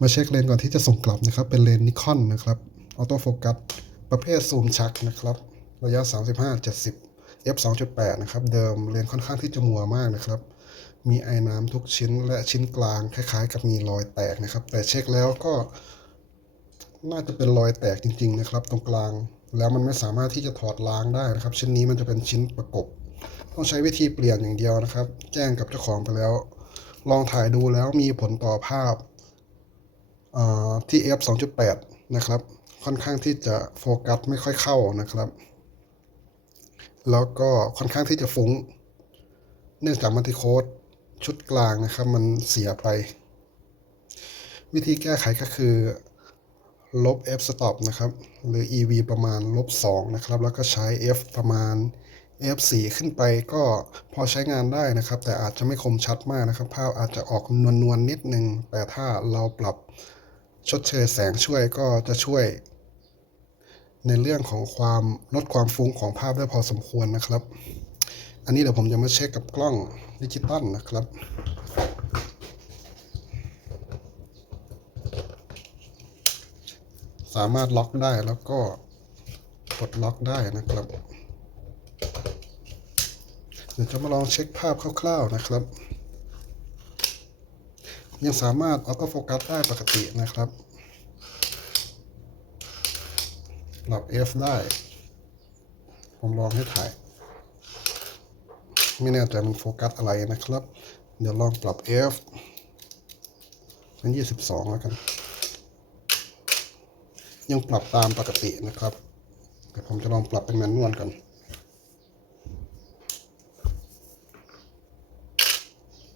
มาเช็คเลนก่อนที่จะส่งกลับนะครับ เป็นเลนส์นิคอนนะครับออโต้โฟกัสประเภทซูมชักนะครับ ระยะ 35 70 f 2.8นะครับ เดิมเลนส์ค่อนข้างที่จะมัวมากนะครับ มีไอ้น้ำทุกชิ้นและชิ้นกลางคล้ายๆ กับมีรอยแตกนะครับ แต่เช็คแล้วก็ น่าจะเป็นรอยแตกจริง ๆ นะครับ ตรงกลางแล้วมันไม่สามารถที่จะถอดล้างได้นะครับ ชิ้นนี้มันจะเป็นชิ้นประกบ ต้องใช้วิธีเปลี่ยนอย่างเดียวนะครับ แจ้งกับเจ้าของไปแล้ว ลองถ่ายดูแล้วมีผลต่อภาพ ที่ f 2.8 นะครับ ค่อนข้างที่จะโฟกัสไม่ค่อยเข้านะครับ แล้วก็ค่อนข้างที่จะฟุ้ง เนื่องจากมัลติโค้ดชุดกลางนะครับ มันเสียไป วิธีแก้ไขก็คือ ลบ f stop นะครับ หรือ ev ประมาณลบ 2 นะครับ แล้วก็ใช้ f ประมาณ f 4 ขึ้นไปก็พอใช้งานได้นะครับ แต่อาจจะไม่คมชัดมากนะครับ ภาพอาจจะออกนวลๆนนิดนึง แต่ถ้าเราปรับ ชดเชยแสงช่วยก็จะช่วย ในเรื่องของความลดความฟุ้งของภาพได้พอสมควรนะครับ อันนี้เดี๋ยวผมจะมาเช็คกับกล้องดิจิตอลนะครับสามารถล็อกได้แล้วก็กดล็อกได้นะครับ เดี๋ยวจะมาลองเช็คภาพคร่าวๆนะครับ ยังสามารถออโต้โฟกัสได้ปกตินะครับปรับ F ได้ ผมลองให้ถ่าย ไม่แน่ใจมันโฟกัสอะไรนะครับ เดี๋ยวลองปรับ F เป็น22แล้วกัน ยังปรับตามปกตินะครับแต่ผมจะลองปรับเป็นแมนนวลกัน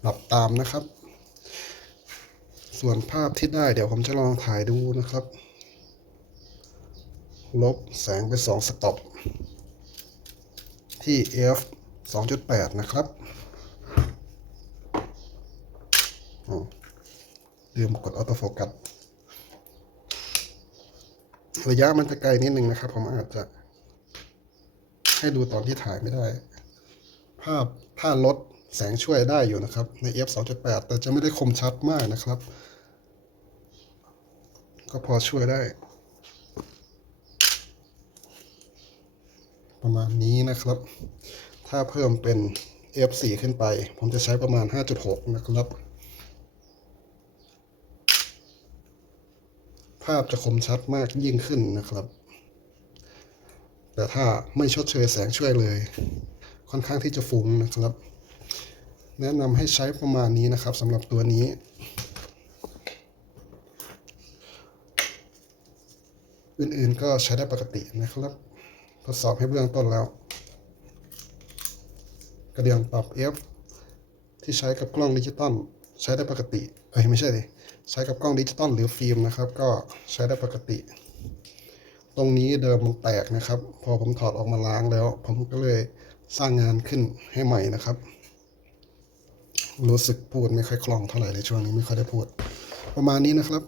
ปรับตามนะครับ ส่วนภาพที่ได้เดี๋ยวผมจะลองถ่ายดูนะครับ ลบแสงไป2สต็อปที่ f 2.8 นะครับลืมกดออโต้โฟกัส ระยะมันจะไกลนิดนึงนะครับ ผมอาจจะ ให้ดูตอนที่ถ่ายไม่ได้ ภาพถ้าลดแสงช่วยได้อยู่นะครับ ใน f 2.8 แต่จะไม่ได้คมชัดมากนะครับ ก็พอช่วยได้ ประมาณนี้นะครับ ถ้าเพิ่มเป็น f4 ขึ้นไป ผมจะใช้ประมาณ 5.6 นะครับ ภาพจะคมชัดมากยิ่งขึ้นนะครับ แต่ถ้าไม่ชดเชยแสงช่วยเลย ค่อนข้างที่จะฟุ้งนะครับ แนะนำให้ใช้ประมาณนี้นะครับสำหรับตัวนี้ อื่นๆก็ใช้ได้ปกตินะครับทดสอบให้เบื้องต้นแล้ว กระเดื่องปรับ F ที่ใช้กับกล้องดิจิตอลใช้ได้ปกติเอ้ยไม่ใช่ดิใช้กับกล้องดิจิตอลหรือฟิล์มนะครับ ก็ใช้ได้ปกติ ตรงนี้เดิมมันแตกนะครับ พอผมถอดออกมาล้างแล้ว ผมก็เลยสร้างงานขึ้นให้ใหม่นะครับ รู้สึกพูดไม่ค่อยคล่องเท่าไหร่ในช่วงนี้ไม่ค่อยได้พูด ประมาณนี้นะครับ